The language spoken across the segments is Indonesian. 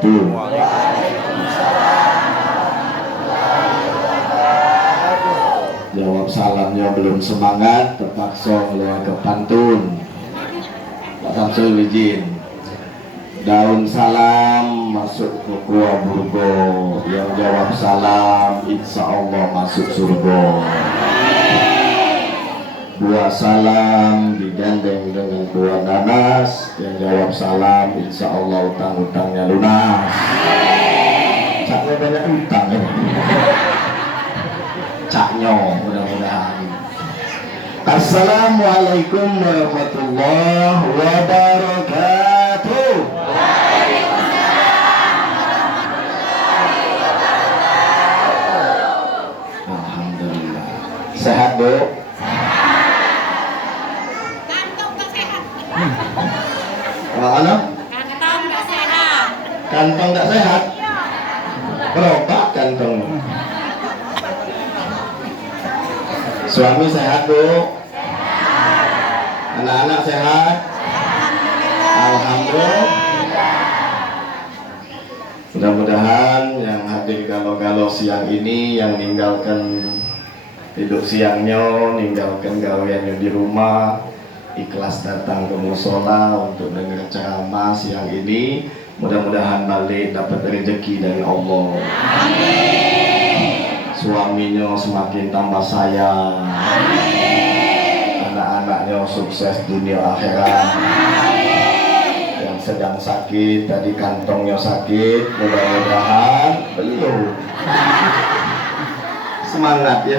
wabarakatuh. Jawab salamnya belum semangat, terpaksa lewat ke pantun. Pak Samsul izin. Daun salam masuk ke gua burgo, yang jawab salam insya Allah masuk surga. Buah salam digandeng dengan buah nanas, yang jawab salam insya Allah utang-utangnya lunas. Caknya banyak utang ya. Caknya mudah-mudahan. Assalamualaikum warahmatullahi wabarakatuh. Alhamdulillah. Sehat, Bu? Kantong gak sehat. Mana? Kantong gak sehat. Kantong gak sehat? Berapa kantong? Suami sehat, Bu? Anak-anak sehat? Alhamdulillah. Mudah-mudahan yang hadir galau-galau siang ini, yang ninggalkan tidur siangnya, ninggalkan gaweannya di rumah, ikhlas datang ke musola untuk dengar ceramah siang ini, mudah-mudahan balik dapat rezeki dari Allah. Suaminya semakin tambah sayang. Anak-anaknya sukses dunia akhirat. Yang sedang sakit, tadi kantongnya sakit, mudah-mudahan belum. Semangat ya.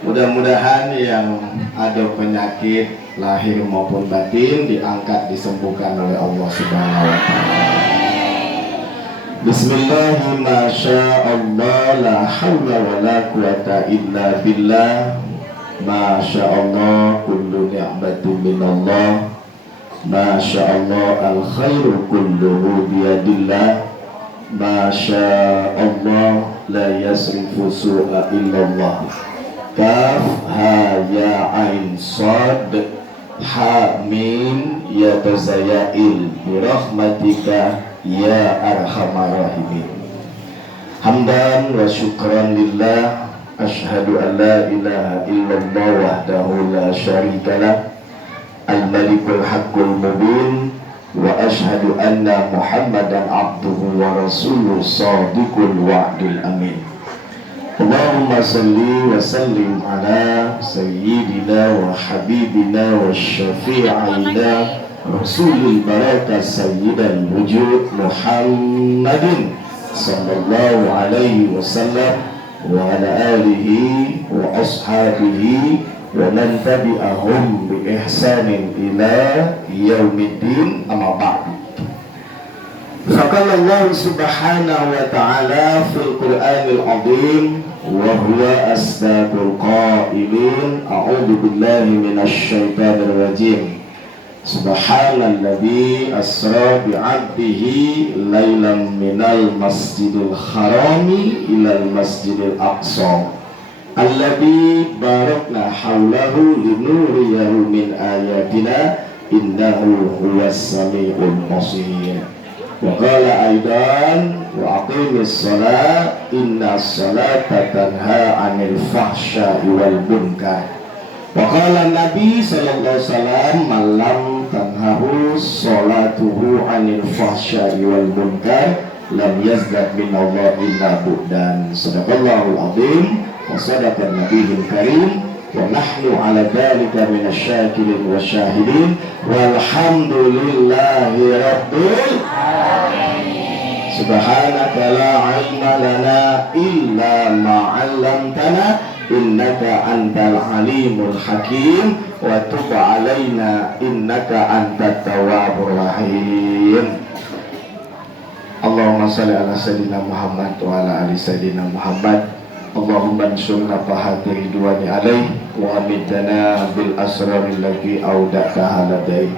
Mudah-mudahan yang ada penyakit lahir maupun batin diangkat, disembuhkan oleh Allah Subhanahu wa taala. Bismillahirrahmanirrahim. Masyaallah, la haula wala quwata illa billah. Masyaallah, kullu ni'matin minallah. Masyaallah, al khairu kulluhu biyadillah. Masyaallah, la yasrifu su'a illallah. Kaf ha ya ain sad ha mim ya tazayail bi rahmatika ya arhamar rahimin. Hamdan wa syukran lillah, asyhadu an la ilaha illallah wahdahu la syarikalah, al-malikul haqqul mubin, wa asyhadu anna muhammadan abduhu wa rasuluh sadiqul wa'dil amin. Allahumma salli wa sallim ala sayyidina wa habibina wa syafi'ina Rasulil barakah sayyidal wujud Muhammadin sallallahu alaihi wasallam wa ala alihi wa ashabihi wa man tabi'ahum bi ihsanin ila yaumiddin, amma ba'du. Faqala Allah subhanahu wa ta'ala fil Qur'anil azim wa huwa asdaqul qailin, a'udzu billahi minasy syaithanir rajim. Subhanalladzi asra bi'abdihi lailan minal masjidil harami ilal masjidil aqsa alladzi barakna haulahu linuriyahu min ayatina innahu huwas samiul basir. Wa qala aidan wa aqimis shalah innas salata tanha 'anil fahsya'i wal munkar. Wa qala Nabi sallallahu alaihi wasallam malam tanhahu salatuhu 'anil fahsya'i wal munkar lam yazdad min Allah illa bu'dan. Sadaqallahul azim wa sadaqan nabiyil karim wa nahnu ala dzalika minasyakirin wasyahidin walhamdulillahi rabbil alamin. Subhanaka la 'ilma lana illa ma 'allamtana innaka antal alimul hakim wa tub 'alaina innaka antat tawwabur rahim. Allahumma shalli ala sayyidina Muhammad wa ala ali sayyidina Muhammad. Allahumma ansurna fahati ridwani alaih wa amidana bil asraril lagi auda'taha ladai.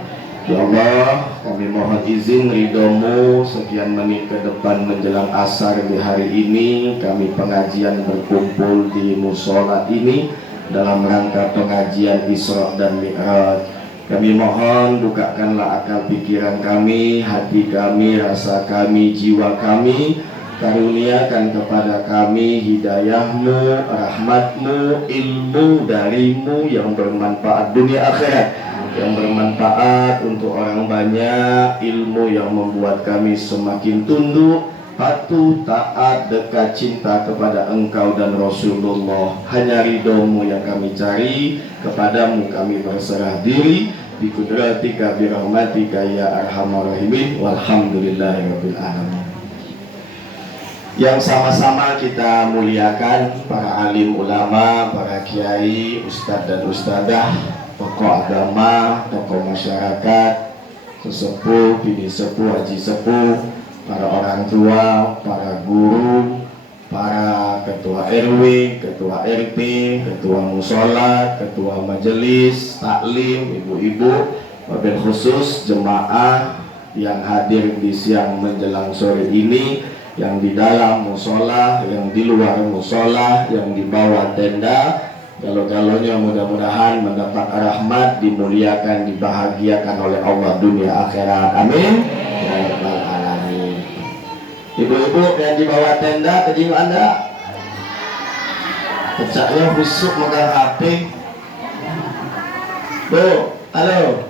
Ya Allah, kami mohon izin ridhomu sekian menit ke depan menjelang asar di hari ini kami pengajian berkumpul di musola ini dalam rangka pengajian Isra dan Mi'raj. Kami mohon bukakanlah akal pikiran kami, hati kami, rasa kami, jiwa kami. Karuniakan kepada kami hidayahmu, rahmatmu, ilmu darimu yang bermanfaat dunia akhirat, yang bermanfaat untuk orang banyak, ilmu yang membuat kami semakin tunduk, patuh, taat, dekat, cinta kepada Engkau dan Rasulullah. Hanya ridhomu yang kami cari, kepadamu kami berserah diri. Bikudratika birahmatika ya arhamar rahimin. Walhamdulillahirabbil alamin. Yang sama-sama kita muliakan para alim ulama, para kiai, ustadz dan ustadzah, tokoh agama, tokoh masyarakat, sesepuh, bini sepuh, haji sepuh, para orang tua, para guru, para ketua RW, ketua RT, ketua musola, ketua majelis, taklim, ibu-ibu, wabil khusus jemaah yang hadir di siang menjelang sore ini, yang di dalam musola, yang di luar musola, yang di bawah tenda. Kalau-kalaunya mudah-mudahan mendapat rahmat, dimuliakan, dibahagiakan oleh Allah dunia akhirat. Amin. Ya rabbal alamin. Ibu-ibu yang di bawah tenda, kejingu Anda pecahnya busuk megang HP. Bu, halo.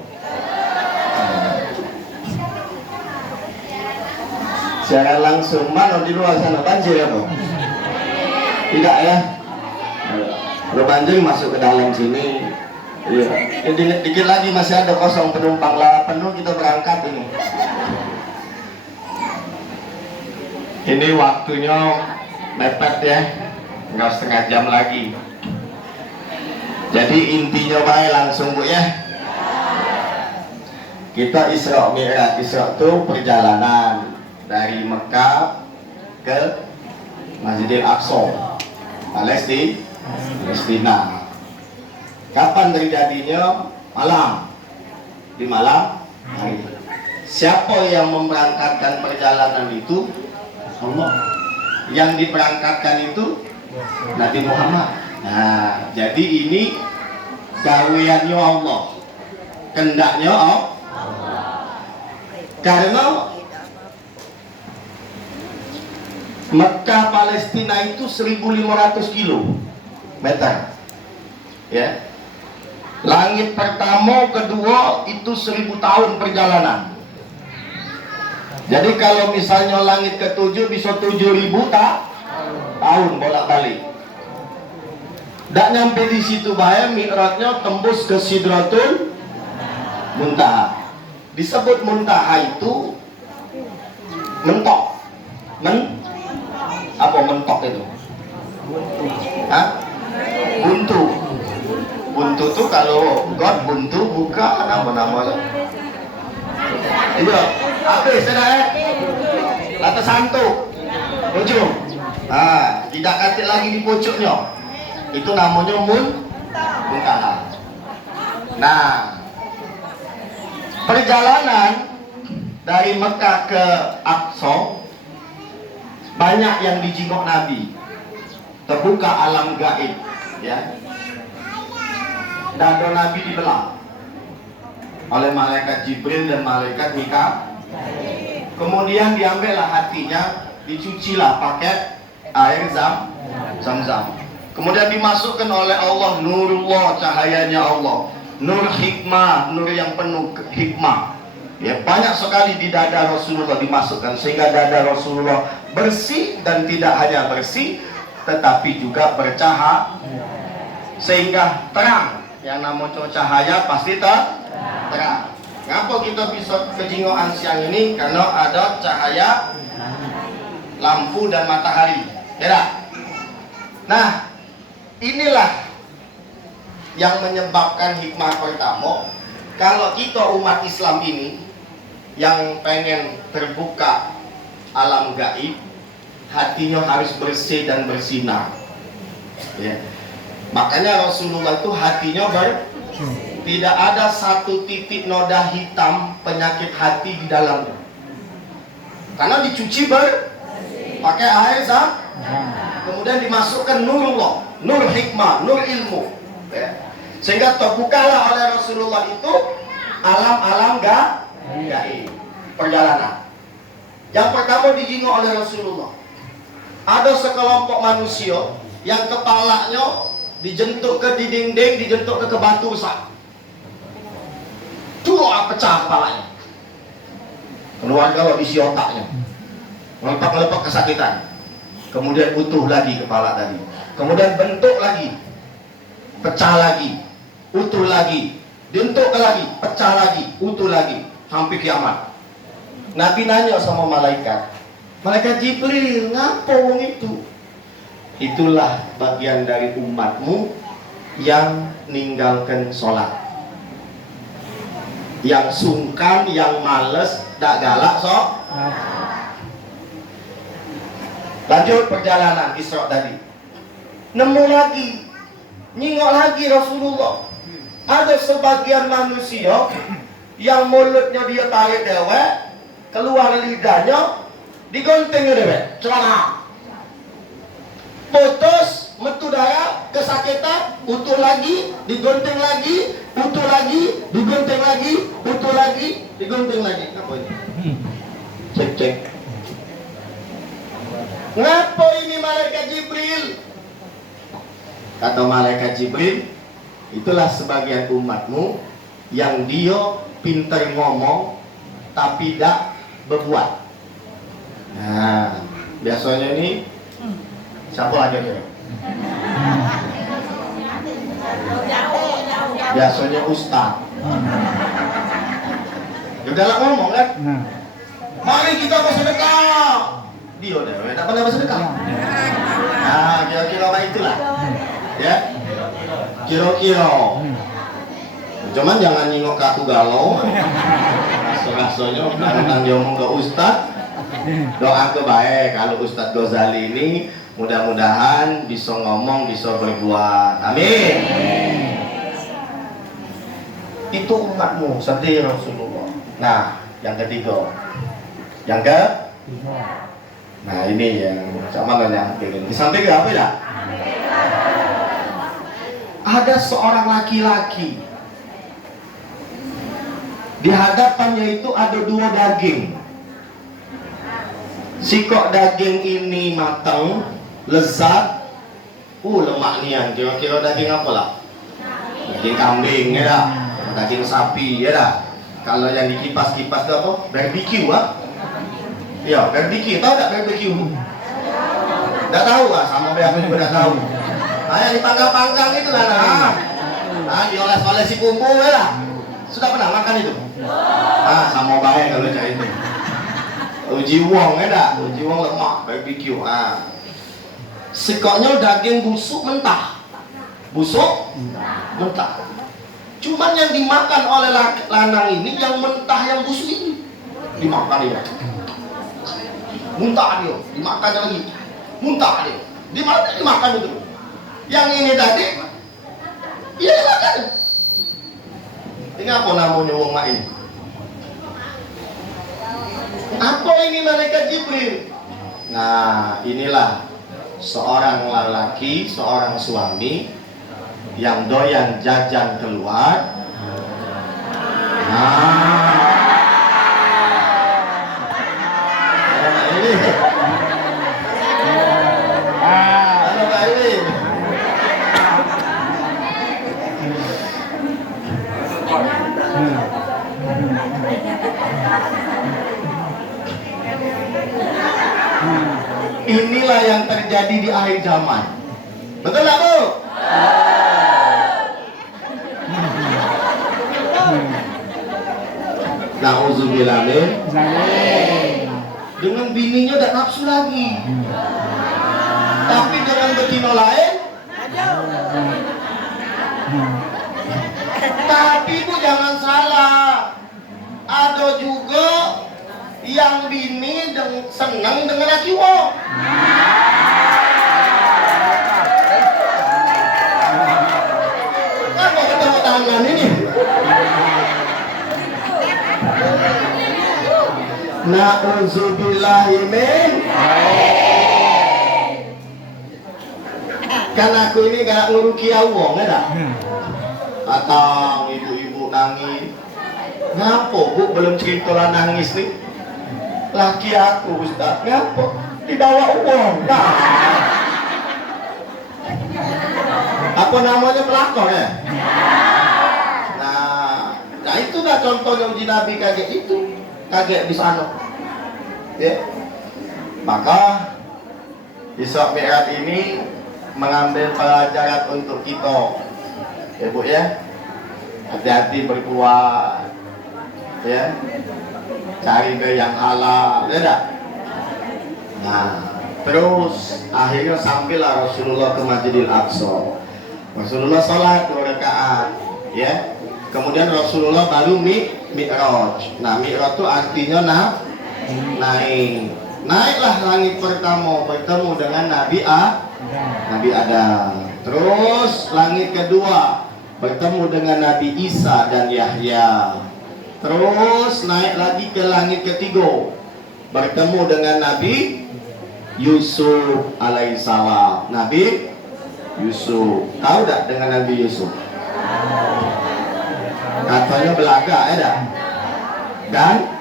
Secara langsung mana di luar sana banjir ya Bu? Tidak ya? Kalau banjir masuk ke dalam sini. Iya. Dikit lagi masih ada kosong penumpang lah, penuh kita berangkat ini. Ini waktunya mepet ya, nggak setengah jam lagi. Jadi intinya baik langsung Bu ya. Kita Isra Mi'raj. Isra itu perjalanan dari Mekah ke Masjidil Aqsa, Palestina. Kapan terjadinya? Malam. Di malam hari. Siapa yang memberangkatkan perjalanan itu? Allah. Yang diberangkatkan itu Nabi Muhammad. Nah, jadi ini gaweannya Allah, kendaknya Allah. Karena Mekah Palestina itu 1.500 kilometer, ya. Langit pertama, kedua itu 1.000 tahun perjalanan. Jadi kalau misalnya langit ke-7 bisa 7.000 tahun bolak-balik. Tak nyampe di situ bahaya, mi'rajnya tembus ke Sidratul Muntaha. Disebut Muntaha itu mentok. Apa mentok itu? Hah? Buntu. Buntu tuh kalau God buntu buka nama-nama. Iya, habis sudah ya. Atas santu. Ujung. Tidak katik lagi di pucuknya. Itu namanya muntaha. Nah, perjalanan dari Mekah ke Aqsa banyak yang dijingok Nabi. Terbuka alam gaib, ya. Dada Nabi dibelah oleh malaikat Jibril dan malaikat Mikail. Kemudian diambillah hatinya, dicucilah pakai air zam-zam. Kemudian dimasukkan oleh Allah nurullah, cahayanya Allah, nur hikmah, nur yang penuh hikmah. Ya, banyak sekali di dada Rasulullah dimasukkan sehingga dada Rasulullah bersih, dan tidak hanya bersih tetapi juga bercahaya sehingga terang. Yang namanya cahaya pasti terang. Ngapa kita bisa kejingoan siang ini? Karena ada cahaya lampu dan matahari, ya. Nah, inilah yang menyebabkan hikmah pertama. Kalau kita umat Islam ini yang pengen terbuka alam gaib, hatinya harus bersih dan bersinar, ya. Makanya Rasulullah itu hatinya tidak ada satu titik noda hitam penyakit hati di dalamnya, karena dicuci pakai air kemudian dimasukkan nurullah, nur hikmah, nur ilmu, ya. Sehingga terbukalah oleh Rasulullah itu alam-alam gaib, perjalanan. Yang pertama dijingok oleh Rasulullah. Ada sekelompok manusia yang kepalanya dijentuk ke dinding, dijentuk ke batu besar. Pecah kepalanya. Keluar kalau isi otaknya. Melepak-lepak kesakitan. Kemudian utuh lagi kepala tadi. Kemudian bentuk lagi. Pecah lagi. Utuh lagi. Bentuk lagi. Pecah lagi. Utuh lagi. Sampai kiamat. Nabi nanya sama malaikat. Malaikat Jibril, ngapa wong itu? Itulah bagian dari umatmu yang ninggalkan sholat, yang sungkan, yang males, tak galak Lanjut perjalanan Isra tadi. Nemu lagi, nyingok lagi Rasulullah. Ada sebagian manusia yang mulutnya dia tarik dewek, keluar lidahnya, digonting dewek, celana. Putus, metu darah, kesakitan, utuh lagi, digonting lagi, utuh lagi, digonting lagi, utuh lagi, digonting lagi. Apa ini? Cek. Ngapa ini malaikat Jibril? Kata malaikat Jibril, itulah sebagian umatmu yang dia pintar ngomong tapi tidak berbuat. Nah, biasanya ini siapa lagi tuh? Biasanya ustaz. Udah lah ngomong kan? Mari kita bersedekah. Dia udah, tak pernah bersedekah. Nah, kira-kira apa itulah. Ya, kira-kira. Cuman jangan nyingok ke aku galau. Raso-rasonya, karena dia ngomong ke ustaz. Doa kebaik kalau Ustadz Ghazali ini mudah-mudahan bisa ngomong, bisa berbuat. Amin. Itu umatmu seperti Rasulullah. Nah, yang ketiga, nah ini yang sama yang pengen. Di samping apa ya? Ada seorang laki-laki. Di hadapannya itu ada dua daging. Sikok daging ini matang, lezat, lemak nian. Kira-kira daging apa lah? Daging kambing ya dah, daging sapi ya dah. Kalau yang dikipas-kipas itu apa? Barbecue lah. Ya, barbecue. Tahu tak barbecue? Tak tahu lah, sama aku juga tak tahu. Nah, yang dipanggang-panggang itu lah nah. Nah, dioles-oles si bumbu ya dah. Sudah pernah makan itu? Ah, sama baik kalau cari itu. Uji wong ya dah, uji wong lemak, barbecue. Ah, sikoknya daging busuk mentah, mentah. Cuman yang dimakan oleh lanang ini yang mentah, yang busuk ini dimakan dia, muntah dia, dimakan lagi, muntah dia, di mana dimakan itu. Yang ini tadi, iya makan. Ini apa namanya wong mak ini? Apa ini malaikat Jibril? Nah, inilah seorang lelaki, seorang suami yang doyan jajan keluar. Ini. Inilah yang terjadi di akhir zaman. Betul tak Bu? Nauzubillah min. Dengan bininya tidak nafsu lagi. Tapi dengan betina lain. Tapi Bu jangan salah. Ada juga yang bini senang dengan laki wong. Kenapa ketemu tangan ini? Na'udzubillahi min. Kan aku ini gak nguruki wong ya tak? Datang ibu-ibu nangis. Ngapo bu belum cerita lah nangis nih? Laki aku Ustaz, ngapo? Dibawa uang. Nah. Apa namanya pelakor ya? Nah itu dah contohnya uji Nabi kaget itu, kaget di sana. Ya. Maka Isra Mi'raj ini mengambil pelajaran untuk kita, ya bu ya. Hati-hati berkeluar, ya. Cari ke yang halal, ya tak? Nah, terus akhirnya sampailah Rasulullah ke Masjidil Aqsa. Rasulullah sholat 2 rakaat, ya. Kemudian Rasulullah baru Mi'raj. Nah, Mi'raj itu artinya naik. Naiklah langit pertama, bertemu dengan Nabi Adam. Terus langit kedua, bertemu dengan Nabi Isa dan Yahya. Terus naik lagi ke langit ketiga, bertemu dengan Nabi Yusuf alaihissalam. Nabi Yusuf, tahu tak dengan Nabi Yusuf? Katanya belaga, dah. Dan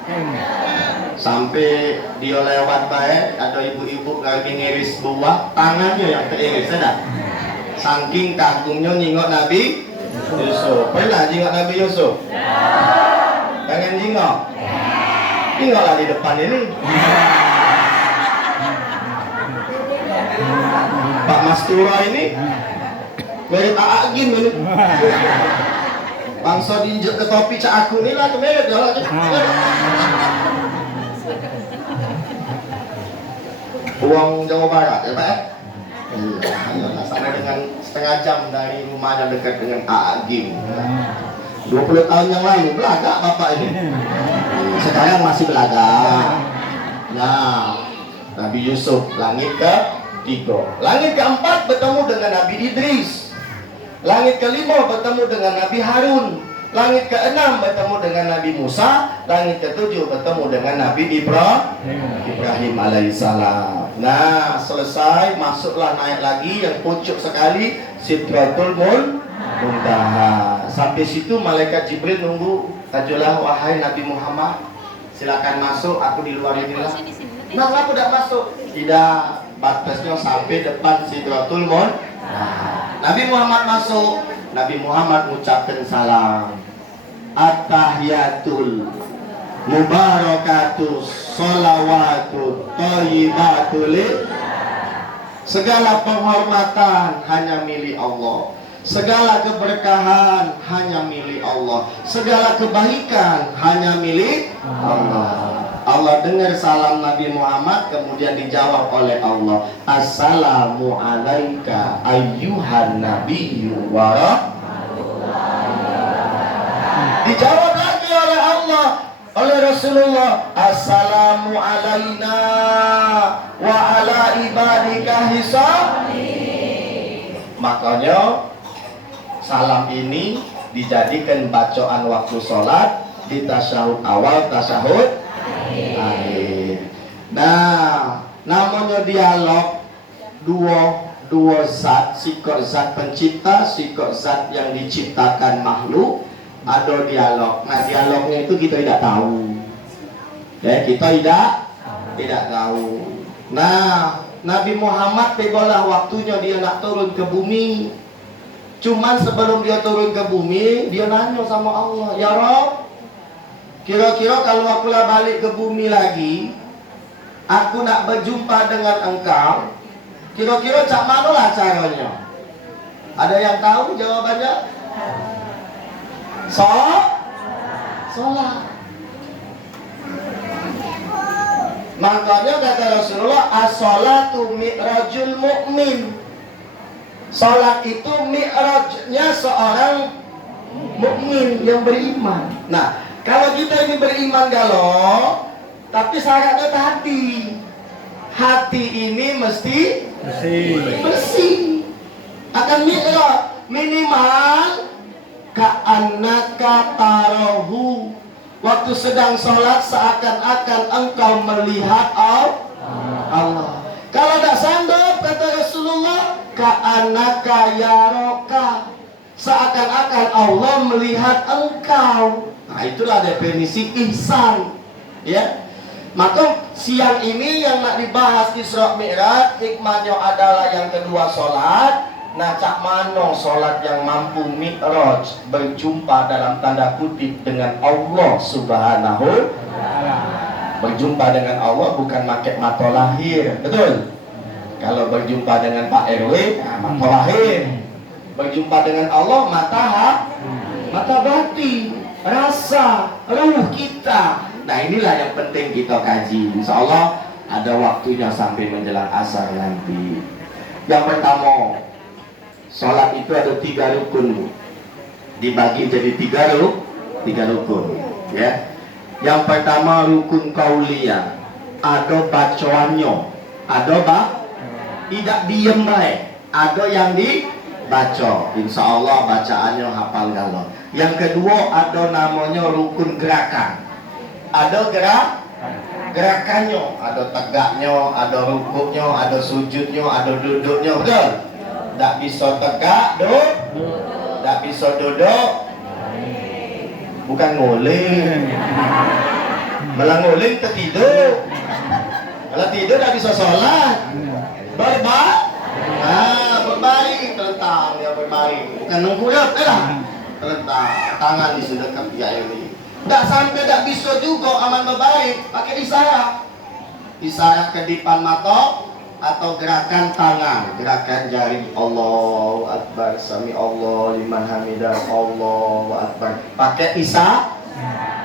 sampai dia lewat baik, ada ibu-ibu lagi ngiris buah, tangannya yang teriris, dah. Saking kagumnya nyingok Nabi Yusuf. Pernah jingok Nabi Yusuf? Pengen jingok? Jingoklah di depan ini. Pak Mastura ini mirip Agim ini. Bangsa diinjek ke topi cak aku ini lah, mirip jalan. Uang Jawa Barat ya Pak ya? Iya, sama dengan setengah jam dari rumahnya dekat dengan Agim. 20 tahun yang lalu belaga bapak ini. Sekarang masih belaga. Nah, Nabi Yusuf langit ke-3. Langit ke-4 bertemu dengan Nabi Idris. Langit ke-5 bertemu dengan Nabi Harun. Langit ke-6 bertemu dengan Nabi Musa. Langit ke-7 bertemu dengan Nabi Ibrahim alaihissalam. Nah, selesai, masuklah naik lagi yang pucuk sekali, Sidratul Muntaha. Sampai situ malaikat Jibril nunggu. Tajulah wahai Nabi Muhammad, silakan masuk, aku di luar inilah. Nah, aku tidak masuk. Tidak, batasnya sampai depan Sidratul Muntaha. Nabi Muhammad masuk. Nabi Muhammad mengucapkan salam. At-tahiyatul mubarakatus sholawatut thayyibatul. Segala penghormatan hanya milik Allah. Segala keberkahan hanya milik Allah. Segala kebaikan hanya milik Allah. Allah dengar salam Nabi Muhammad, kemudian dijawab oleh Allah, Assalamu alaika ayyuhan nabiyyu wa rahmatullahi. Dijawab lagi oleh Allah, oleh Rasulullah, Assalamu alaina wa ala ibadika hisab. Makanya salam ini dijadikan bacaan waktu sholat di tasyahud awal, tasyahud akhir. Nah, namanya dialog dua zat, sikot zat pencipta, sikot zat yang diciptakan makhluk, ada dialog. Nah, dialognya itu kita tidak tahu. Ya, kita tidak tahu. Nah, Nabi Muhammad tegolah waktunya dia nak turun ke bumi. Cuman sebelum dia turun ke bumi, dia nanya sama Allah, ya Rabb, kira-kira kalau aku lah balik ke bumi lagi, aku nak berjumpa dengan engkau, kira-kira cak mana lah caranya? Ada yang tahu jawabannya? Sholat. Makanya kata Rasulullah, as-sholatu mi'rajul mu'min. Salat itu mi'rajnya seorang mukmin yang beriman. Nah, kalau kita ini beriman galau, tapi syaratnya hati. Hati ini mesti bersih. Akan mi'raj minimal ka'annaka tarahu. Waktu sedang sholat seakan-akan engkau melihat Allah. Kalau tidak sanggup, kata Rasulullah, ka'annaka yaroka, seakan-akan Allah melihat engkau. Nah, Nah, itulah definisi ihsan. Ya. Maka siang ini yang nak dibahas Isra Mi'raj, hikmahnya adalah yang kedua solat. Nah, cak mano solat yang mampu mi'raj, berjumpa dalam tanda kutip dengan Allah Subhanahu wa Ta'ala. Berjumpa dengan Allah bukan pakai mata lahir, betul? Kalau berjumpa dengan Pak RW, mata lahir. Berjumpa dengan Allah, mata batin, rasa, ruh kita. Nah, inilah yang penting kita kaji. Insya Allah ada waktunya sampai menjelang asar nanti. Yang pertama, sholat itu ada 3 rukun, dibagi jadi 3 rukun. Ya. Yang pertama rukun kauliyah, ada bacaannya, ada tidak diem baik, ada yang dibaca. Insya Allah bacaannya hafal galau. Yang kedua ada namanya rukun gerakan, ada gerakannya, ada tegaknya, ada rukuknya, ada sujudnya, ada duduknya, betul? Tak bisa tegak, tak bisa duduk, bukan nguling. Malah nguling tertidur. Kalau tidur tak bisa sholat. Berbaring, terlentang ya, berbaring. Bukan nunggulat lah. Terlentang, tangan disudutkan ya ini. Tak sampai tak bisa juga aman berbaring, pakai isyarat. Isyarat kedipan mata atau gerakan tangan, gerakan jari. Allahu Akbar, sami Allah liman hamidah, Allahu Akbar. Pakai isyarat.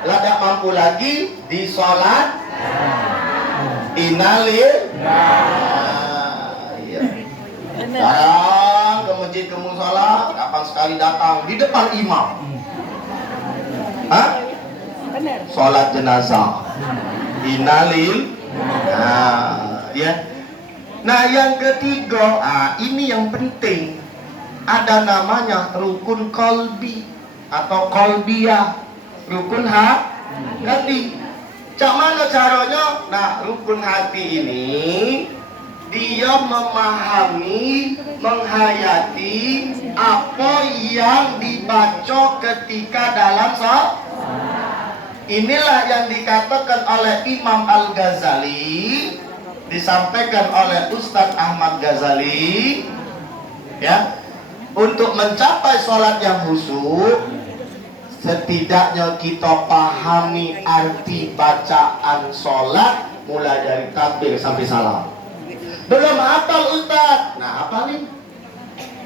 Lah tak mampu lagi di sholat inalil. Iya. Sekarang ke masjid, ke musola, kapan sekali datang di depan imam. Hah? Sholat jenazah inalil. Ya. Nah, yang ketiga, ini yang penting. Ada namanya rukun kolbi atau kolbiyah. Rukun hati. Cak mana caranya? Nah, rukun hati ini dia memahami, menghayati apa yang dibaca ketika dalam sholat. Inilah yang dikatakan oleh Imam Al-Ghazali, disampaikan oleh Ustadz Ahmad Ghazali, ya, untuk mencapai sholat yang khusyuk, setidaknya kita pahami arti bacaan sholat mulai dari takbir sampai salam. Belum hafal Ustadz, nah hafalin.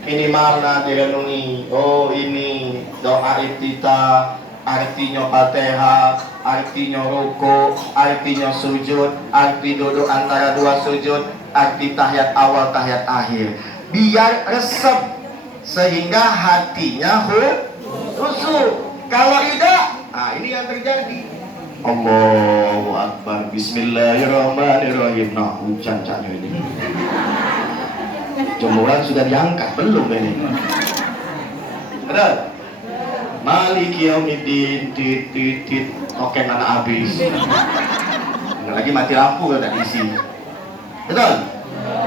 Ini mana direnungi? Oh, ini doa iftitah, artinya Fatihah, artinya ruku, artinya sujud, arti duduk antara 2 sujud, arti tahiyat awal, tahiyat akhir. Biar resep sehingga hatinya khusyuk. Kalau tidak, ini yang terjadi. Allahu Akbar, Bismillahirrahmanirrahim. Nah, hujan-hujannya ini. Jemuran sudah diangkat belum ini? Betul? Maliki yaumiddin, tit. Oke, mana habis. Lagi mati lampu udah diisi. Betul?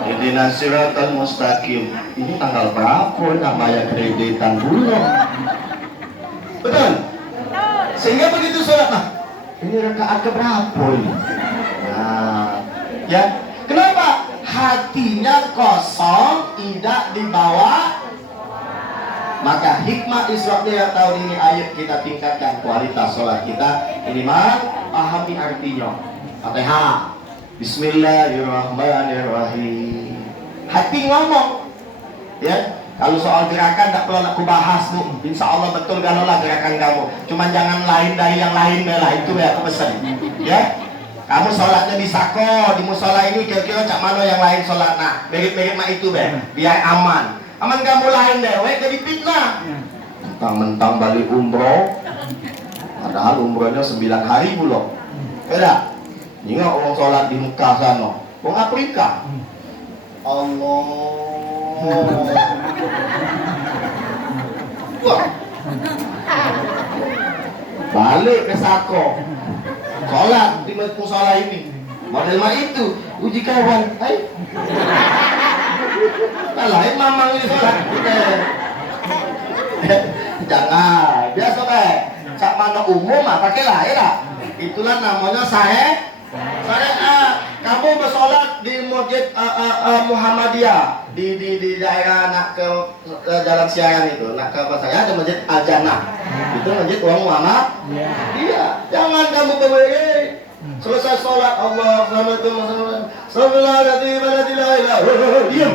Ihdinas siratal mustaqim. Ini tanggal berapa namanya kreditan bulan? Betul? Sehingga begitu sholat, nah, ini rakaat keberapa ini? Nah, ya, kenapa? Hatinya kosong, tidak dibawa. Maka hikmah Isra Mi'raj tahun ini, ayo kita tingkatkan kualitas sholat kita. Minimal pahami artinya. Fatihah, Bismillahirrahmanirrahim. Hati ngomong, ya. Kalau soal gerakan tak perlu aku bahas, Bu. Insya Allah betul galolah gerakan kamu. Cuma jangan lain dari yang lain lah, itu ya aku pesan. Ya, kamu sholatnya di sako, di musola ini kira-kira cak mana yang lain sholat. Nah, mirip-mirip mah itu biar aman. Aman kamu lain deh, jadi fitnah. Mentang-mentang balik umroh, padahal umrohnya 9 hari pula. Beda. Ini orang sholat di Mekah sana, orang Afrika. Allah. Wah. Balik ke sako, sholat di musola ini. Model mah itu, uji kawan. Hai. Lain mamang ini sholat. Jangan, biasa Cak mana umum pakai lah ya lah. Itulah namanya syariat. Kamu bersolat di masjid Muhammadiyah di daerah nak ke Jalan Siaran itu, nak ke apa saya ada masjid Al Jannah. Itu masjid orang Muhammad. Iya, jangan kamu berdiri. Selesai sholat Allah diam.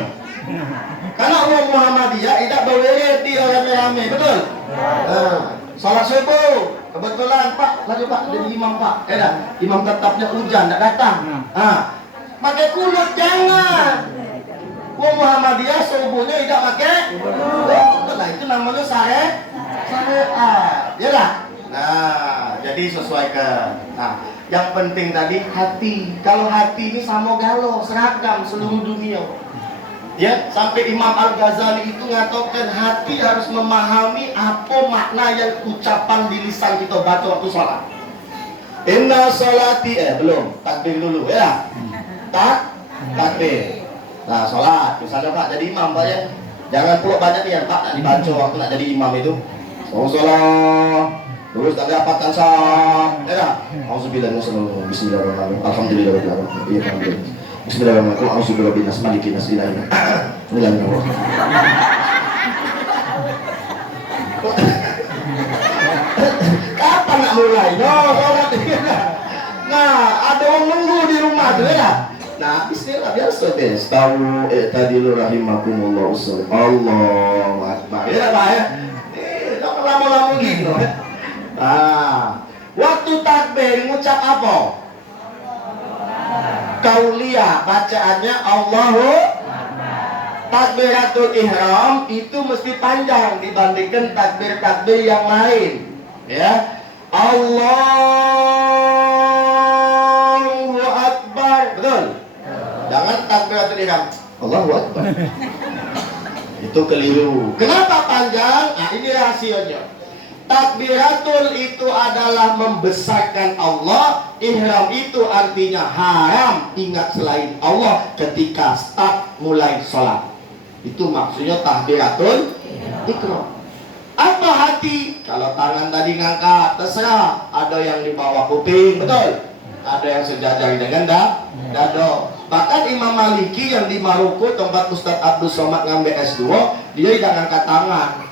Karena orang Muhammadiyah tidak berdiri di rame-rame, betul? Sholat subuh kebetulan Pak, lagi Pak jadi imam Pak, imam tetapnya hujan tidak datang. Pakai kunut jangan. Wong Muhammadiyah subuhnya tidak pakai kunut. Nah itu namanya syariat. Ya lah. Nah, jadi sesuaikan. Nah, yang penting tadi hati. Kalau hati ini sama galau, seragam seluruh dunia. Ya, sampai Imam Al-Ghazali itu mengatakan hati harus memahami apa makna yang ucapan di lisan kita baca waktu sholat. Inna sholati, belum, takbir dulu ya. Takbir. Nah, sholat, misalnya Pak jadi imam Pak ya. Jangan pulak banyak nih ya Pak, nak dibaca waktu nak jadi imam itu. Sholat, terus tak dapatkan sah. Ya, auzubillahi minasyaitonir bismillahirrahmanirrahim. Alhamdulillahirabbil alamin. Iya, alhamdulillah. Bismillahirrahmanirrahim. Auzubillahi minas malikin nas ilahin. Kapan nak mulai? Nah, ada orang nunggu di rumah tuh ya. Nah, istilah biasa deh. Tahu tadilu rahimakumullah usul. Allahu akbar. Ya Pak ya. Jangan lama-lama gitu. Nah, waktu takbir ngucap apa? Qauliyah, bacaannya Allahu Takbiratul ihram itu mesti panjang dibandingkan takbir-takbir yang lain. Ya. Allahu akbar. Betul? Jangan takbiratul ihram. Allahu akbar. Itu keliru. Kenapa panjang? Nah, ini rahasianya. Takbiratul itu adalah membesarkan Allah. Ihram itu artinya haram ingat selain Allah ketika start mulai sholat. Itu maksudnya takbiratul ihram. Apa hati? Kalau tangan tadi ngangkat terserah. Ada yang di bawah kuping, betul? Ada yang sejajar dengan dada. Bahkan Imam Maliki yang di Maroko tempat Ustadz Abdul Somad ngambil S2, dia tidak ngangkat tangan.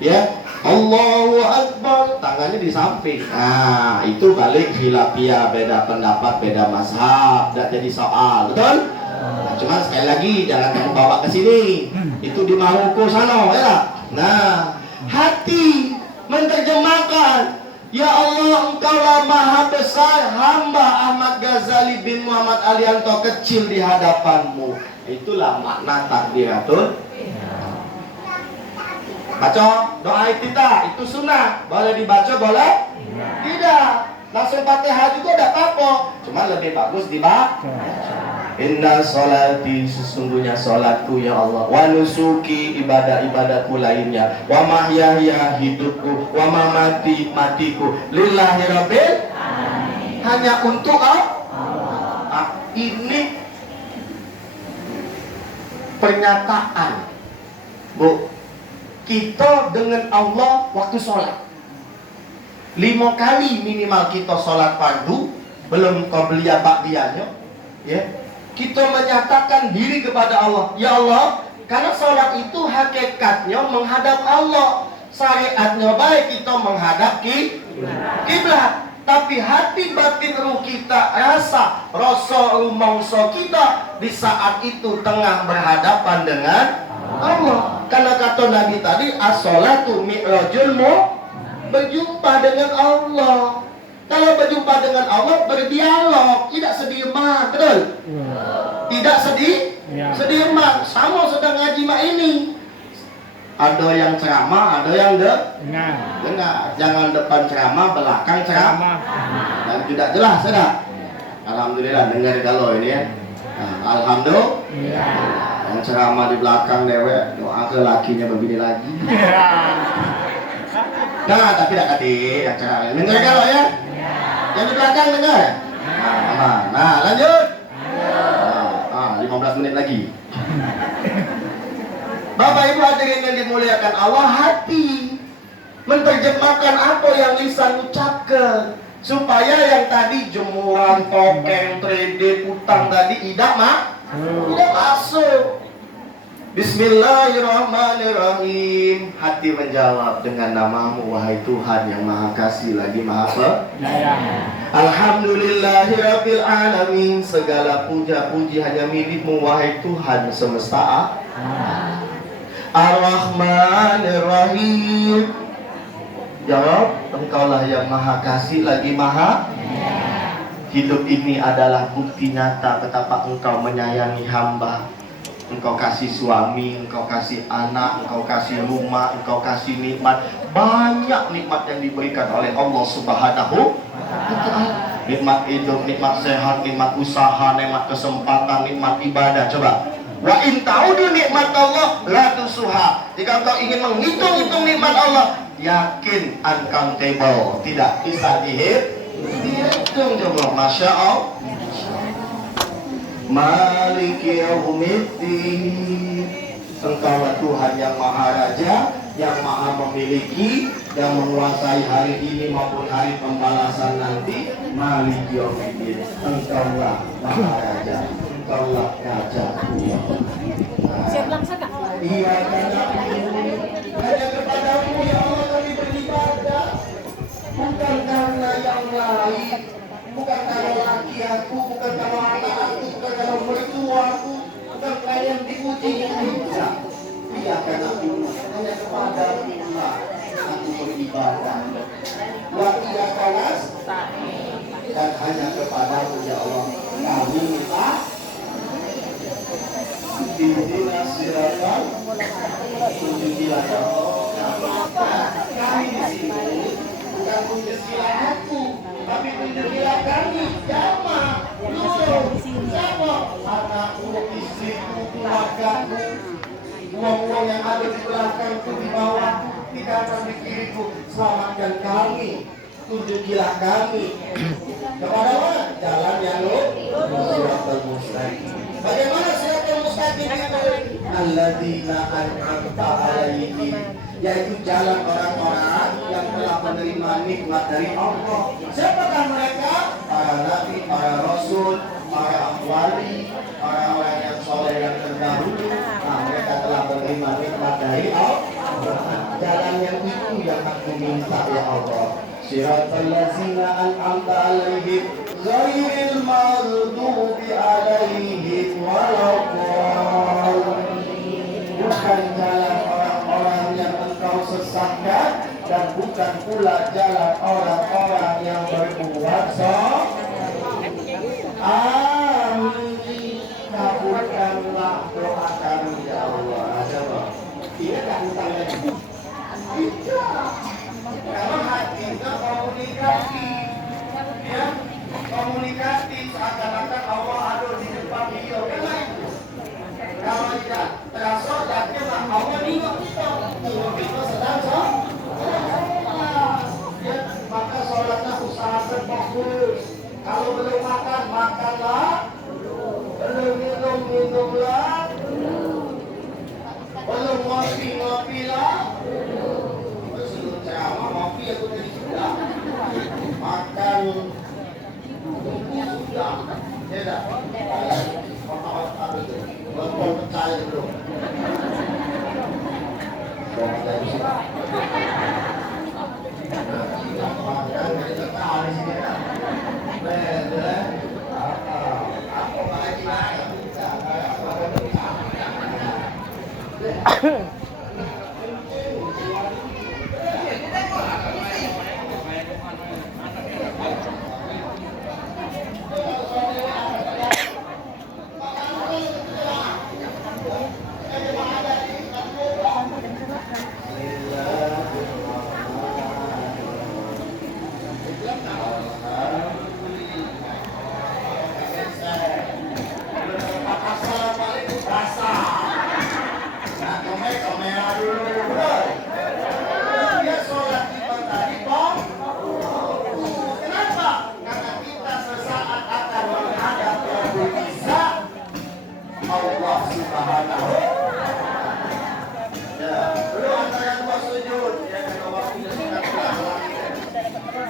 Ya, Allahu Akbar, tangannya di samping. Nah, itu balik khilafiyah, beda pendapat, beda mazhab, tidak jadi soal, betul? Nah, cuman sekali lagi jangan kamu bawa ke sini. Itu di Maroko sana, ya. Nah, hati menerjemahkan, ya Allah, Engkaulah Maha Besar, hamba Ahmad Ghazali bin Muhammad Alianto kecil di hadapanmu. Itulah makna takbiratul. Baca doa iftitah itu sunnah, boleh dibaca boleh tidak. Langsung Fatihah juga tidak apa-apa, cuma lebih bagus dibaca. Inna sholati, sesungguhnya sholatku ya Allah, wa nusuki, ibadah-ibadahku lainnya, wa mahyaya, hidupku, wa mamati, matiku, lillahi rabbil alamin, hanya untuk Allah. Ini pernyataan, Bu. Kita dengan Allah waktu sholat 5 kali minimal kita sholat fardu, belum qabliyah ba'diyahnya, ya. Kita menyatakan diri kepada Allah, ya Allah, karena sholat itu hakikatnya menghadap Allah. Syariatnya baik kita menghadap kiblat, tapi hati batin ruh kita rasa rumangsa kita di saat itu tengah berhadapan dengan Allah. Karena kata Nabi tadi, as-sholatu mi'rajul berjumpa dengan Allah. Kalau berjumpa dengan Allah berdialog, tidak sedieman, betul? Tidak sedieman. Sama sedang ngaji mak ini. Ada yang ceramah, ada yang dengar. Jangan depan ceramah, belakang ceramah. Dan tidak jelas, sudah. Alhamdulillah dengar kalau ini ya. Nah, alhamdulillah. Yang ceramah di belakang dewek, doa ke lakinya begini lagi. Nah, tapi tidak kati yang ceramah. Dengar kalau ya? Yang di belakang dengar. Nah, lanjut. 15 menit lagi. Bapak Ibu hadirin yang dimuliakan Allah, hati Menerjemahkan apa yang lisan ucapkan, supaya yang tadi jemuran, token, trade, utang tadi tidak masuk. Bismillahirrahmanirrahim. Hati menjawab, dengan namamu wahai Tuhan yang maha kasih lagi maha penyayang. Alhamdulillahirabbil alamin. Segala puja-puji hanya milikmu wahai Tuhan semesta. Ar-Rahmanir-Rahim. Jawab, engkaulah yang maha kasih lagi maha. Hidup ini adalah bukti nyata betapa engkau menyayangi hamba. Engkau kasih suami, engkau kasih anak, engkau kasih rumah, engkau kasih nikmat. Banyak nikmat yang diberikan oleh Allah Subhanahu wa ta'ala. Nikmat hidup, nikmat sehat, nikmat usaha, nikmat kesempatan, nikmat ibadah. Coba. Wa in ta'udu nikmat Allah la tusuha. Jika engkau ingin menghitung-hitung nikmat Allah, yakin uncountable, tidak bisa dihitung. Coba, Masya Allah. Maliki yaumiddin. Engkaulah Tuhan yang maha raja, yang maha memiliki, yang menguasai hari ini maupun hari pembalasan nanti. Maliki yaumiddin. Engkaulah maha raja, engkaulah raja. Siap langsung Kak. Iya, hanya kepadamu ya Allah kami beribadah, bukan karena yang lain, bukan karena laki aku, bukan karena anak aku, bukan karena mertua aku, bukan karena yang dipuji yang tidak. Iya, karena hanya kepadamu lah aku beribadah. Wa iya kanas dan hanya kepadamu ya Allah kami minta. Ihdinas siratal tunjukilah ya Allah. Kami di sini bukan tunjukilah aku, tapi tunjukilah kami. Jama, nurul, sama anakku, istriku, keluargaku, uang-uang yang ada di belakangku, di bawahku, di kanan, di kiriku. Selamatkan kami, tunjukilah kami kepada mana? Jalan yang lurus, siratal mustaqim. Bagaimana siratal mustaqim itu? Alladzina an'amta alaihim, yaitu jalan orang-orang yang telah menerima nikmat dari Allah. Siapakah mereka? Para nabi, para rasul, para wali, para orang yang soleh yang terdahulu. Nah, mereka telah menerima nikmat dari Allah. Jalan yang itu yang aku minta ya Allah. Siratal ladzina an'amta alaihim ghairil maghdubi alaihim waladdallin. Bukan jalan orang-orang yang engkau sesatkan, dan bukan pula jalan orang-orang yang berbuat amin. Kabulkanlah doa kami ya Allah. Coba, ini tak utang lagi. Karena hatinya komunikasi, ya, komunikasi seakan-akan Allah ada di depan beliau. Kalau tidak terasa, yakinlah Allah juga kita sedang sholat. Ya, maka sholatnya usahakan fokus. Kalau belum makan, makanlah. Belum minum, minumlah. Belum ngopi, ngopilah. Sebelum ceramah ngopi aku tadi sudah. Makan sudah. Ya dah. Belum percaya belum. Makan dari sekali sini kan. Bener. Apa lagi lagi?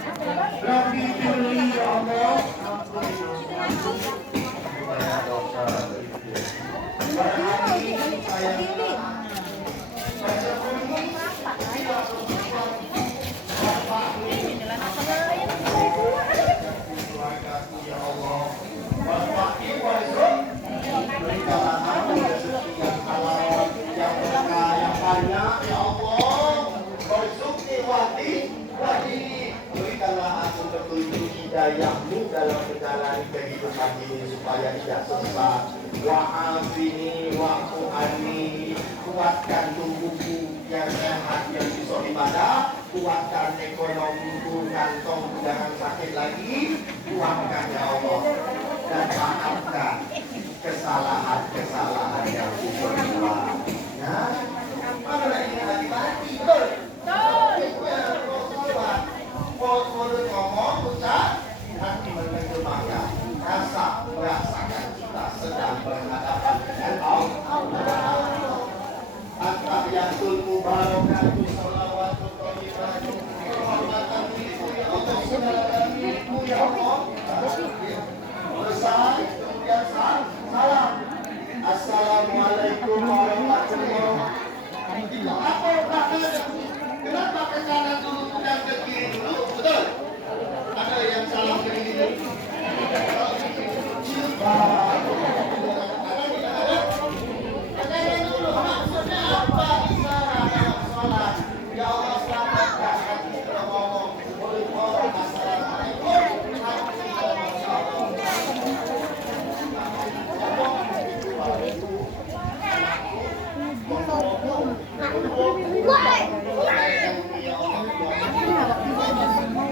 Rabbi firli ya Allah. Berikanlah aku petunjuk hidayahmu dalam menjalani kehidupan ini supaya tidak sesat. Wa'afini wa'fu'ani, kuatkan tubuhku yang sehat yang bisa ibadah, kuatkan ekonomiku, kantong jangan sakit lagi, kuatkan ya Allah, dan maafkan kesalahan-kesalahan yang kubuat. Nah, mana lagi mati, betul? Mulut ngomong, ucap, hati menerjemahkan, rasa merasakan kita sedang berhadapan dengan Allah. At-tahiyatul mubarakatuh sholawatu thayyibatu kehormatan dirimu ya Allah, segala dirimu ya Allah. Selesai, kemudian salam. Assalamualaikum warahmatullahi wabarakatuh. Itu apa maknanya? Kenapa ke kanan dulu dan ke kiri dulu? Betul? Ada yang salah ke kiri? Ada dulu. Maksudnya apa? Isyarat dalam sholat. Ya Allah selamatkan hati kita ngomong. Boleh orang assalamualaikum.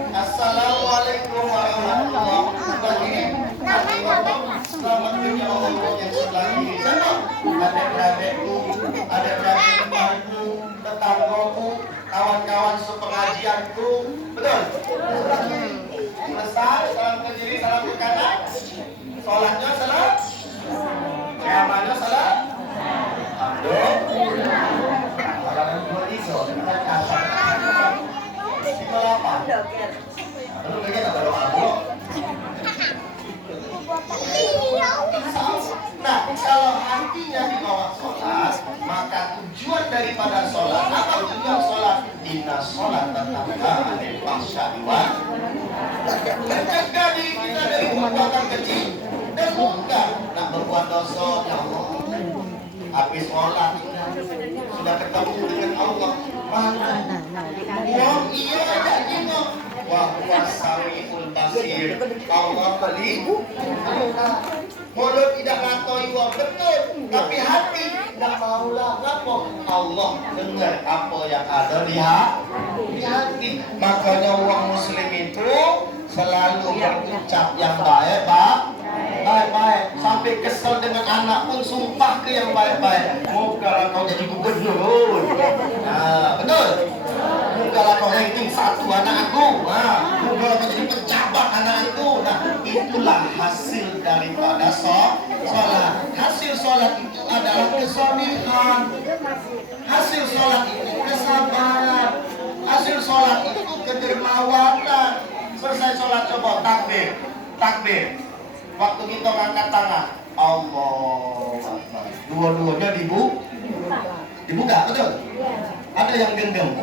Assalamualaikum warahmatullahi wabarakatuh. Selamat kerja Allah yang sebelah kiri sana. Adik-adikku, adik-adik temanku, tetanggaku, kawan-kawan sepengajianku. Betul? Sebelah kiri. Selesai, salam ke kiri, salam ke kanan. Sholatnya salah. Kiamatnya salah. Alhamdulillah. Orang dua iso, kita kasar. Apa? Lalu bagaimana kalau aku? Nah, kalau hatinya dibawa sholat, maka tujuan daripada sholat, apa tujuan sholat? Inna sholat tatangga anil fahsya'i wal munkar. Mencegah diri kita dari perbuatan kecil dan munkar. Nak berbuat dosa, ya Allah. Habis sholat sudah ketemu dengan Allah. Mana? Wong iya janjinya. Wah wasamiul basir. Allah beli. Mulut tidak ngatoi wah betul, tapi hati tidak maulah apa. Allah dengar apa yang ada di hati. Makanya orang Muslim itu selalu berucap yang baik, Pak. Baik-baik, sampai kesel dengan anak pun sumpah ke yang baik-baik. Moga kau jadi gubernur. Nah, betul. Moga kau ranking 1 anakku. Nah, moga kau jadi pejabat anakku. Nah, itulah hasil daripada sholat. Hasil sholat itu adalah kesolihan. Hasil sholat itu kesabaran. Hasil sholat itu kedermawanan. Selesai sholat coba takbir, takbir. Waktu kita angkat tangan, Allah Akbar. Dua-duanya dibuka, betul? Ada yang genggam.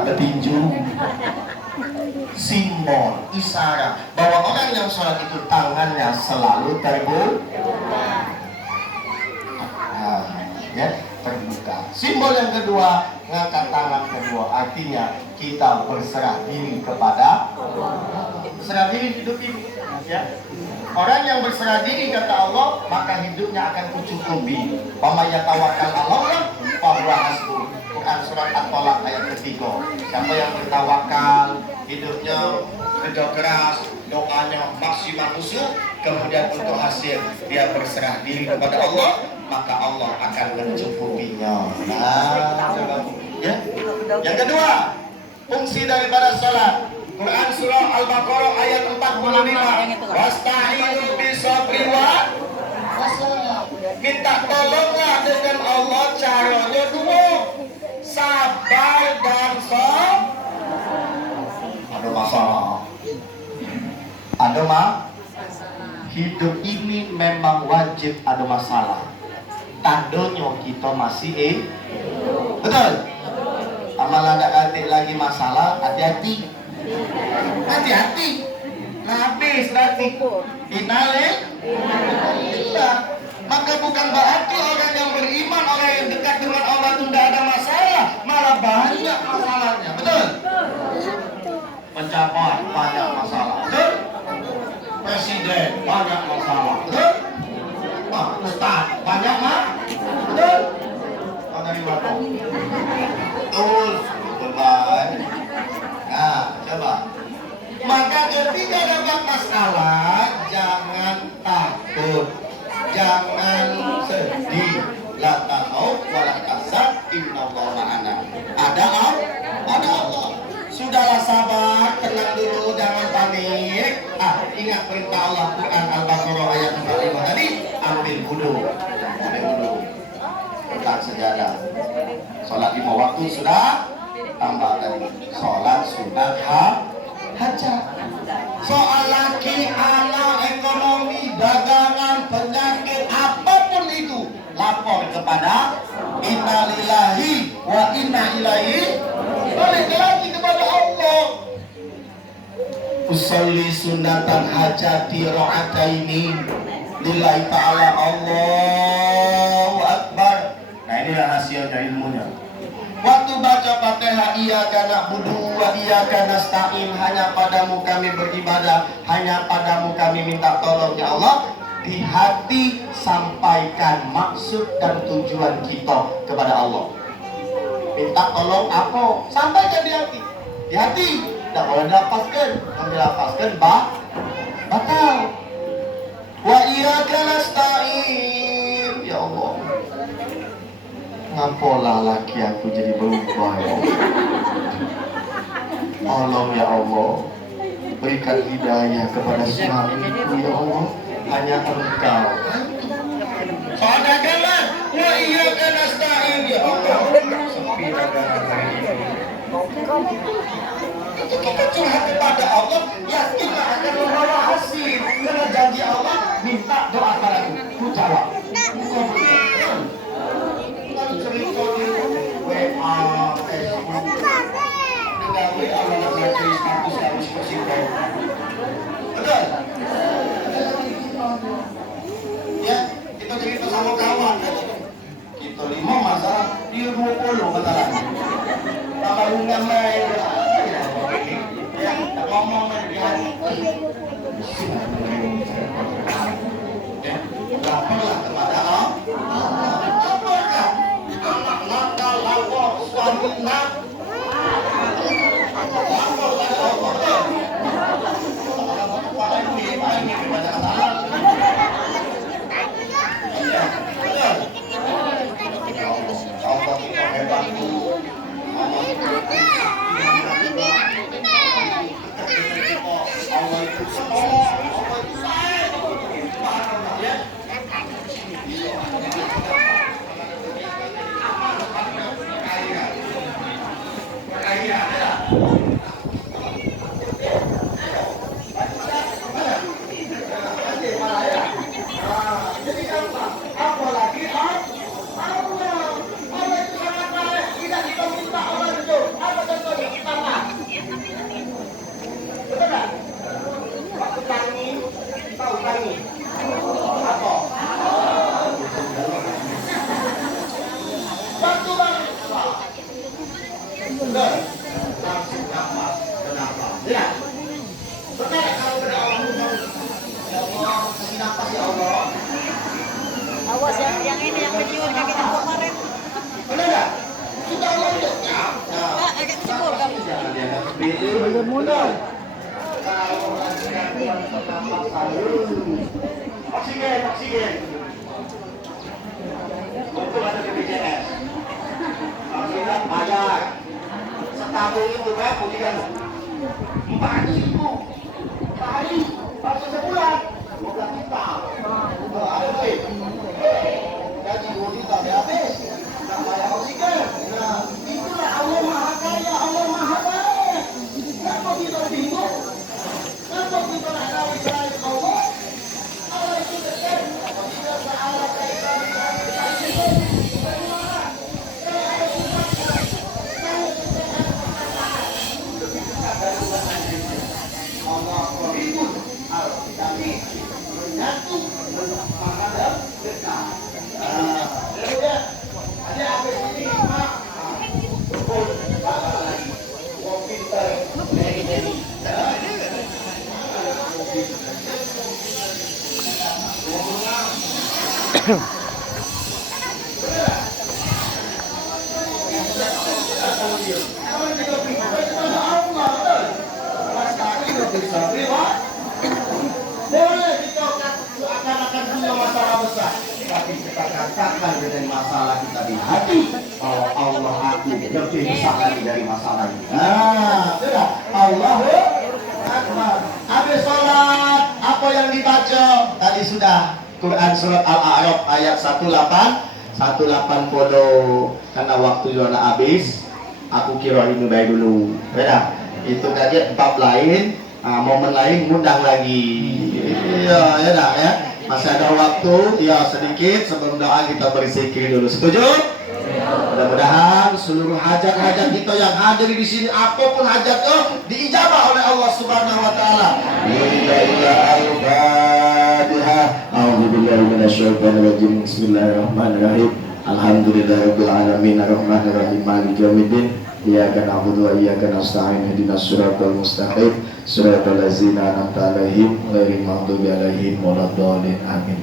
Ada tinju. Simbol, isyarat bahwa orang yang sholat itu tangannya selalu terbuka. Nah, ya, terbuka. Simbol yang kedua, ngangkat tangan kedua, artinya kita berserah diri kepada Allah. Berserah diri hidup ini, ya. Orang yang berserah diri kata Allah, maka hidupnya akan mencukupi. Wa may yatawakkal 'alallah fa huwa hasbuh. Quran surat At-Tolak ayat ketiga. Siapa yang bertawakal, hidupnya kerja keras, doanya maksimal khusyuk, kemudian untuk hasil dia berserah diri kepada Allah, maka Allah akan mencukupinya. Nah, ya. Yang kedua, fungsi daripada salat. Quran surah Al-Baqarah ayat 45. Wasta'inu bisabri wa salat. Minta tolonglah dengan Allah, caranya dua. Sabar dan ada hidup ini memang wajib ada masalah. Tandanya kita masih betul. Amalan ada atik lagi masalah, hati-hati. Hati-hati. Habis berarti innalillah. Maka bukan berarti orang yang beriman, orang yang dekat dengan Allah itu tidak ada masalah, malah banyak masalahnya. Betul? Pejabat banyak masalah. Betul? Presiden banyak masalah. Betul? Ustaz banyak betul? Dari mana? Betul. Betul. Nah, coba. Maka ketika dapat masalah, jangan takut, jangan sedih. La takhaf wa la tahzan, innallaha ma'ana. Ada Allah. Sudahlah sabar, tenang dulu, jangan panik. Ingat perintah Allah Quran Al-Baqarah ayat 45 tadi, ambil wudu. Letak sejadah. Salat 5 waktu sudah, tambah tadi salat sunat hajat. Soal laki, anak, ekonomi, dagangan, penyakit, apapun itu, lapor kepada inna lillahi wa inna ilaihi. Balik lagi kepada Allah. Usolli sunatan hajati ra'ataini lillahi ta'ala, Allahu Akbar. Nah, ini rahasianya ilmunya. Waktu baca Fatihah, iyyaka na'budu wa iyyaka nasta'in, hanya padamu kami beribadah, hanya padamu kami minta tolong ya Allah. Di hati sampaikan maksud dan tujuan kita kepada Allah. Minta tolong apa? Sampaikan di hati. Di hati. Tak boleh dilapaskan. Kalau dilapaskan batal. Wa iyyaka nasta'in. Ya Allah, ngapalah laki aku jadi berubah ya Allah. Tolong ya Allah, berikan hidayah kepada suamiku ya Allah. Hanya Engkau. Sadaqallah wa iyyaka nasta'in ya Allah. Sepi itu kita curhat kepada Allah, yakinlah akan membawa hasil. Karena janji Allah, minta doa padaku, ku jawab. Cerita di WA, Facebook, dengan WA mengajar status harus bersihkan. Betul? Ya, kita cerita sama kawan. Kita 5 masalah, dia 20 masalahnya. Kalau hubungan main, ya, ngomong main di hati. Laporlah kepada Allah. Laporkan anak nakal, lapor suami nakal. Lapor kepada Allah. Pada ini banyak kesalahan. Allah kita hebat. Allah itu semua. Allah itu saya. Jadi gampang. Apalagi Allah. Allah itu sangat baik. Tidak kita minta Allah itu. Apa contohnya? Apa? Betul tak? Waktu tangi, tahu tangi. Apa? Waktu bang. Betul. Langsung dapat. Kenapa? Ya. Betul kalau kena Allah. Ya Allah, kasih nafas ya Allah. Awas yang ini yang mencium kaki aku kemarin. Benar tak? Kita Allah itu. Ya. Agak cebur kamu. Jangan dianggap sepele. Betul. Kalau lagi gangguan pernapasan. Oksigen. Betul ada BPJS. Kalau tidak bayar. Setabung itu berapa? 4.000 hari. Pasal sebulan. 12 juta. Ada duit. Gaji 2 juta habis. Nak bayar oksigen. Nah, itulah Allah Maha Kaya, Allah Maha Baik. Kenapa kita bingung? Kenapa kita nak tahu Boleh kita akan punya masalah besar, tapi kita katakan dengan masalah kita di hati, bahwa Allah aku lebih besar lagi dari masalah ini. Sudah. Allahu Akbar. Habis sholat, apa yang dibaca? Tadi sudah Quran surat Al-A'raf ayat 180. Karena waktu zona habis, aku kira ini baik dulu. Beda. Itu tadi bab lain, momen lain ngundang lagi. Iya, ya dah ya. Masih ada waktu, ya sedikit sebelum doa kita berzikir dulu. Setuju? Mudah-mudahan seluruh hajat-hajat kita yang hadir di sini, apapun hajatnya, diijabah oleh Allah Subhanahu wa taala. Bismillahirrahmanirrahim. Alhamdulillahirabbil alamin arrahmanir rahim maliki yaumiddin. Iyyaka na'budu wa iyyaka nasta'in ihdinas siratal mustaqim siratal ladzina an'amta 'alaihim ghairil maghdubi 'alaihim waladdallin. Amin.